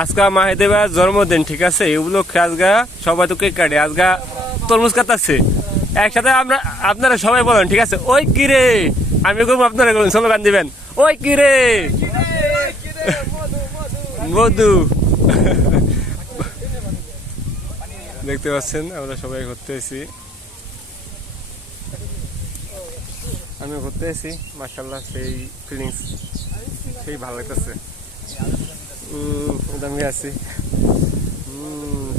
আজকা মাহিদেবার জন্মদিন, ঠিক আছে? এগুলো আজগা সবাই তো কেক কাটে, আজগা তরমুজ কাটাচ্ছে একসাথে। আপনারা সবাই বলেন, ঠিক আছে? ওই কিরে, আমি করবো, আপনারা করুন, স্লোগান দিবেন, ওই কিরে মধু। দেখতে পাচ্ছেন আমরা সবাই ঘুরতে এসেছি, আমি ঘুরতে এসেছি। মাশাআল্লাহ, সেই ফিলিংস সেই ভালো লাগতেছে। আমি আছি,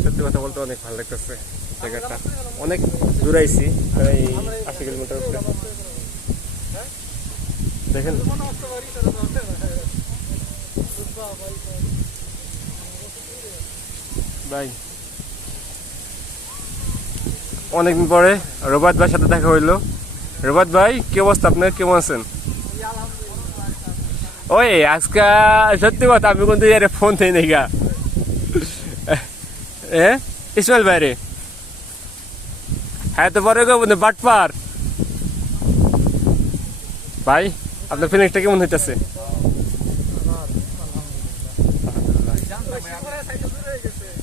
সত্যি কথা বলতে অনেক ভালো লাগতেছে। জায়গাটা অনেক দূরে আইছি, প্রায় 80 কিলোমিটার উপরে। দেখেন ভাই, অনেকদিন পরে রবাত ভাইয়ের সাথে দেখা হইলো। রবাত ভাই, কি অবস্থা আপনার, কেমন আছেন? ওই আজকা সত্যি কথা, আমি কিন্তু ফোন থেকে নেই গা। ইসমাইল ভাই রে, হ্যাঁ তো পরে গো বাটপার ভাই, আপনার ফিলিংসটা কেমন হইতেছে?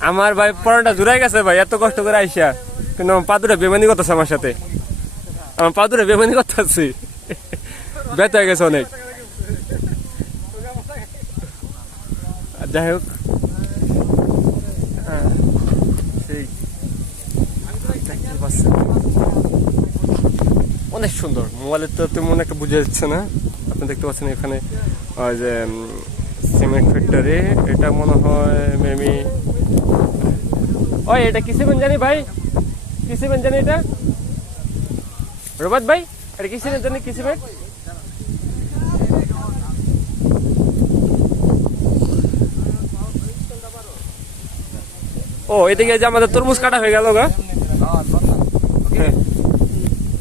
আমার ভাই পড়াটা জুড়াই গেছে ভাই, এত কষ্ট করে আইসা, কিন্তু আমার পাদুরা বেমানি করতেছে আমার সাথে, আমার পাদুরা বেমানি করতেছি, ব্যথা হয়ে গেছে অনেক। যাই হোক, সেই অনেক সুন্দর। মোবাইলের তো তেমন একটা বোঝা যাচ্ছে না। আপনি দেখতে পাচ্ছেন এখানে ওই যে সিমেন্ট ফ্যাক্টরি, এটা মনে হয় মেবি, ওই এটা কি সিমেন্ট জানি ভাই, কি সিমেন্ট জানি এটা, রবাত ভাই, এটা কি সিমেন্ট জানি, কি সিমেন্ট? ও, এদিকে যে আমাদের তরমুজ কাটা হয়ে গেল গা। হ্যাঁ,